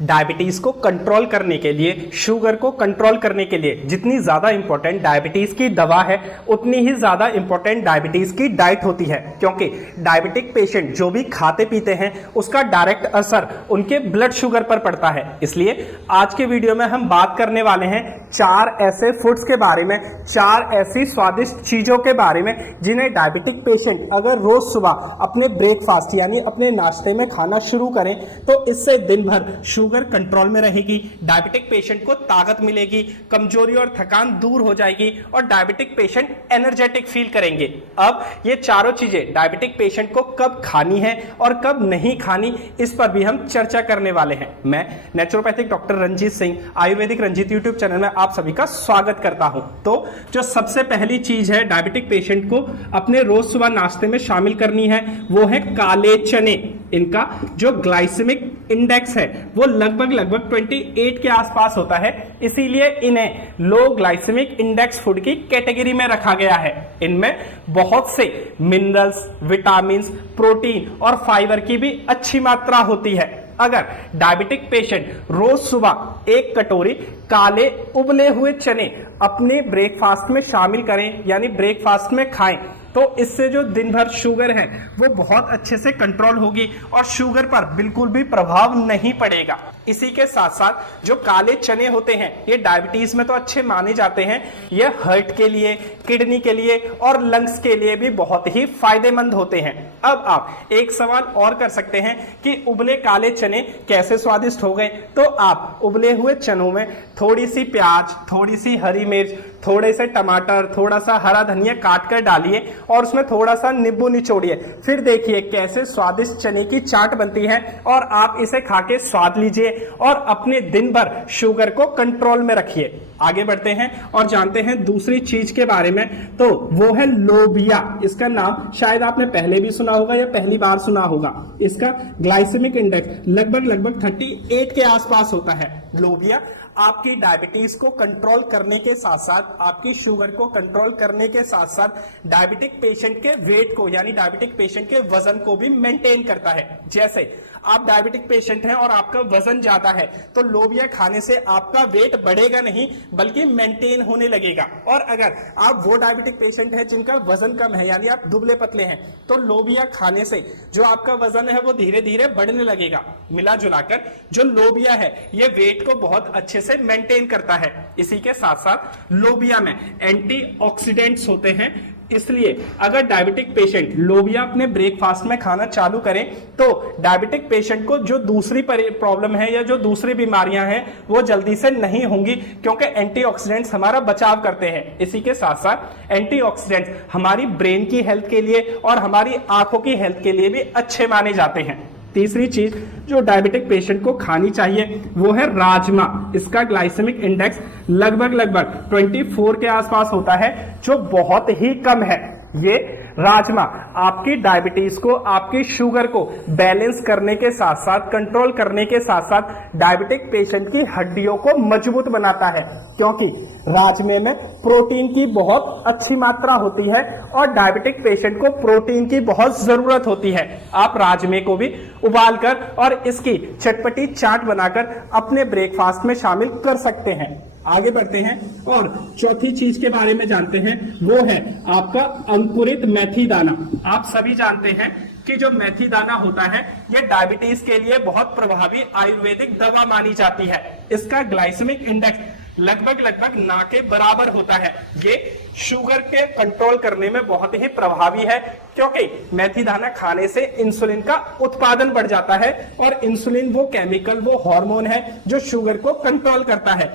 Diabetes को control करने के लिए, शुगर को कंट्रोल करने के लिए जितनी ज्यादा इंपॉर्टेंट डायबिटीज की दवा है उतनी ही ज्यादा इंपॉर्टेंट डायबिटीज की डाइट होती है, क्योंकि डायबिटिक पेशेंट जो भी खाते पीते हैं उसका डायरेक्ट असर उनके ब्लड शुगर पर पड़ता है। इसलिए आज के वीडियो में हम बात करने वाले हैं 4 ऐसे फूड्स के बारे में, 4 ऐसी स्वादिष्ट चीजों के बारे में जिन्हें डायबिटिक पेशेंट अगर रोज सुबह अपने ब्रेकफास्ट यानी अपने नाश्ते में खाना शुरू करें तो इससे दिन भर शुगर कंट्रोल में रहेगी, डायबिटिक पेशेंट को ताकत मिलेगी, कमजोरी और थकान दूर हो जाएगी और डायबिटिक पेशेंट एनर्जेटिक फील करेंगे। अब ये चारों चीजें डायबिटिक पेशेंट को कब खानी है और कब नहीं खानी, इस पर भी हम चर्चा करने वाले हैं। मैं naturopathic doctor Ranjit Singh, Ayurvedic Ranjit YouTube channel में आप सभी का स्वागत करता हूं। तो जो सबसे पहली चीज है डायबिटिक पेशेंट को अपने रोज सुबह नाश्ते में शामिल करनी है वो है काले चने। इनका जो ग्लाइसेमिक इंडेक्स है वो लगभग 28 के आसपास होता है, इसीलिए इन्हें लो ग्लाइसेमिक इंडेक्स फूड की कैटेगरी में रखा गया है। इनमें बहुत से मिनरल्स, विटामिन्स, प्रोटीन और फाइबर की भी अच्छी मात्रा होती है। अगर डायबिटिक पेशेंट रोज सुबह 1 कटोरी काले उबले हुए चने अपने ब्रेकफास्ट में शामिल करें यानी ब्रेकफास्ट में खाएं तो इससे जो दिन भर शुगर है वो बहुत अच्छे से कंट्रोल होगी और शुगर पर बिल्कुल भी प्रभाव नहीं पड़ेगा। इसी के साथ साथ जो काले चने होते हैं ये डायबिटीज में तो अच्छे माने जाते हैं, ये हार्ट के लिए, किडनी के लिए और लंग्स के लिए भी बहुत ही फायदेमंद होते हैं। अब आप एक सवाल और कर सकते हैं कि उबले काले चने कैसे स्वादिष्ट हो गए, तो आप उबले हुए चनों में थोड़ी सी प्याज, थोड़ी सी हरी मिर्च, थोड़े से टमाटर, थोड़ा सा हरा धनिया काट कर डालिए और उसमें थोड़ा सा नींबू निचोड़िए, फिर देखिए कैसे स्वादिष्ट चने की चाट बनती है और आप इसे खा के स्वाद लीजिए और अपने दिन भर शुगर को कंट्रोल में रखिए। आगे बढ़ते हैं और जानते हैं दूसरी चीज के बारे में, तो वो है लोबिया। इसका नाम शायद आपने पहले भी सुना होगा या पहली बार सुना होगा। इसका ग्लाइसेमिक इंडेक्स लगभग 38 के आसपास होता है। लोबिया आपकी डायबिटीज को कंट्रोल करने के साथ साथ, आपकी शुगर को कंट्रोल करने के साथ साथ डायबिटिक पेशेंट के वेट को यानी डायबिटिक पेशेंट के वजन को भी मेंटेन करता है। जैसे आप डायबिटिक पेशेंट हैं और आपका वजन ज्यादा है तो लोबिया खाने से आपका वेट बढ़ेगा नहीं बल्कि मेंटेन होने लगेगा। और अगर आप वो डायबिटिक पेशेंट हैं जिनका वजन कम है यानी आप दुबले पतले हैं तो लोबिया खाने से जो आपका वजन है वो धीरे धीरे बढ़ने लगेगा। मिला जुलाकर जो लोबिया है ये वेट को बहुत अच्छे से मेंटेन करता है। इसी के साथ साथ लोबिया में एंटीऑक्सीडेंट्स होते हैं, इसलिए अगर डायबिटिक पेशेंट लोबिया अपने ब्रेकफास्ट में खाना चालू करें तो डायबिटिक पेशेंट को जो दूसरी प्रॉब्लम है या जो दूसरी बीमारियां हैं वो जल्दी से नहीं होंगी, क्योंकि एंटीऑक्सीडेंट्स हमारा बचाव करते हैं। इसी के साथ साथ एंटीऑक्सीडेंट्स हमारी ब्रेन की हेल्थ के लिए और हमारी आंखों की हेल्थ के लिए भी अच्छे माने जाते हैं। तीसरी चीज जो डायबिटिक पेशेंट को खानी चाहिए वो है राजमा। इसका ग्लाइसेमिक इंडेक्स लगभग 24 के आसपास होता है, जो बहुत ही कम है। ये राजमा आपकी डायबिटीज को, आपकी शुगर को बैलेंस करने के साथ साथ, कंट्रोल करने के साथ साथ डायबिटिक पेशेंट की हड्डियों को मजबूत बनाता है, क्योंकि राजमे में प्रोटीन की बहुत अच्छी मात्रा होती है और डायबिटिक पेशेंट को प्रोटीन की बहुत जरूरत होती है। आप राजमे को भी उबालकर और इसकी चटपटी चाट बनाकर अपने ब्रेकफास्ट में शामिल कर सकते हैं। आगे बढ़ते हैं और चौथी चीज के बारे में जानते हैं, वो है आपका अंकुरित मेथी दाना। आप सभी जानते हैं कि जो मेथी दाना होता है ये डायबिटीज के लिए बहुत प्रभावी आयुर्वेदिक दवा मानी जाती है। इसका ग्लाइसेमिक इंडेक्स लगभग ना के बराबर होता है। ये शुगर के कंट्रोल करने में बहुत ही प्रभावी है, क्योंकि मेथी दाना खाने से इंसुलिन का उत्पादन बढ़ जाता है और इंसुलिन वो केमिकल, वो हार्मोन है जो शुगर को कंट्रोल करता है।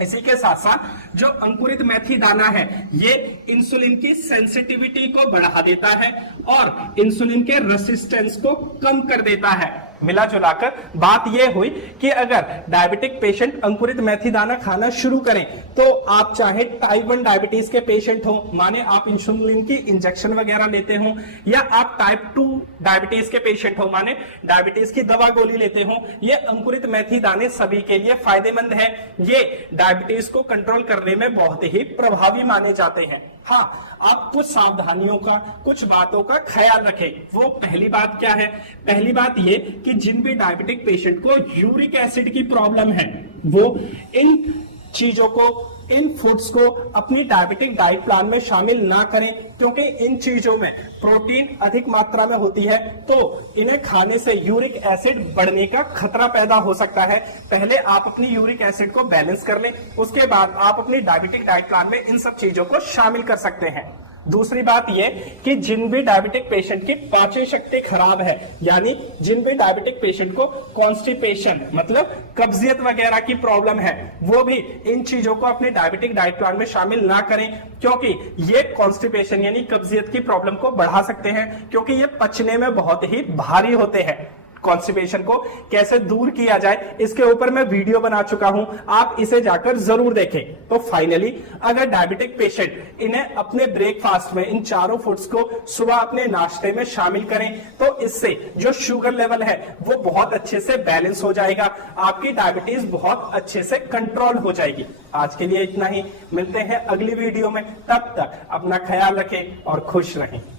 इसी के साथ साथ जो अंकुरित मेथी दाना है ये इंसुलिन की सेंसिटिविटी को बढ़ा देता है और इंसुलिन के रेसिस्टेंस को कम कर देता है। मिला जुलाकर बात यह हुई कि अगर डायबिटिक पेशेंट अंकुरित मेथी दाना खाना शुरू करें तो आप चाहे टाइप 1 डायबिटीज के पेशेंट हो, माने आप इंसुलिन की इंजेक्शन वगैरह लेते हो, या आप टाइप 2 डायबिटीज के पेशेंट हो, माने डायबिटीज की दवा गोली लेते हो, ये अंकुरित मेथी दाने सभी के लिए फायदेमंद है। ये डायबिटीज को कंट्रोल करने में बहुत ही प्रभावी माने जाते हैं। हाँ, आप कुछ सावधानियों का, कुछ बातों का ख्याल रखें। वो पहली बात क्या है? पहली बात ये कि जिन भी डायबिटिक पेशेंट को यूरिक एसिड की प्रॉब्लम है, वो इन चीजों को, इन फूड्स को अपनी डायबिटिक डाइट प्लान में शामिल ना करें, क्योंकि इन चीजों में प्रोटीन अधिक मात्रा में होती है, तो इन्हें खाने से यूरिक एसिड बढ़ने का खतरा पैदा हो सकता है। पहले आप अपनी यूरिक एसिड को बैलेंस कर लें, उसके बाद आप अपनी डायबिटिक डाइट प्लान में इन सब चीजों को शामिल कर सकते हैं। दूसरी बात यह कि जिन भी डायबिटिक पेशेंट की पाचन शक्ति खराब है, यानी जिन भी डायबिटिक पेशेंट को कॉन्स्टिपेशन मतलब कब्जियत वगैरह की प्रॉब्लम है, वो भी इन चीजों को अपने डायबिटिक डाइट प्लान में शामिल ना करें, क्योंकि ये कॉन्स्टिपेशन यानी कब्जियत की प्रॉब्लम को बढ़ा सकते हैं, क्योंकि ये पचने में बहुत ही भारी होते हैं। कॉन्स्टिपेशन को कैसे दूर किया जाए, इसके ऊपर मैं वीडियो बना चुका हूं, आप इसे जाकर जरूर देखें। तो फाइनली, अगर डायबिटिक पेशेंट इन्हें अपने ब्रेकफास्ट में इन चारों फूड्स को सुबह अपने नाश्ते में शामिल करें, तो इससे जो शुगर लेवल है वो बहुत अच्छे से बैलेंस हो जाएगा, आपकी डायबिटीज बहुत अच्छे से कंट्रोल हो जाएगी। आज के लिए इतना ही, मिलते हैं अगली वीडियो में, तब तक अपना ख्याल रखें और खुश रहें।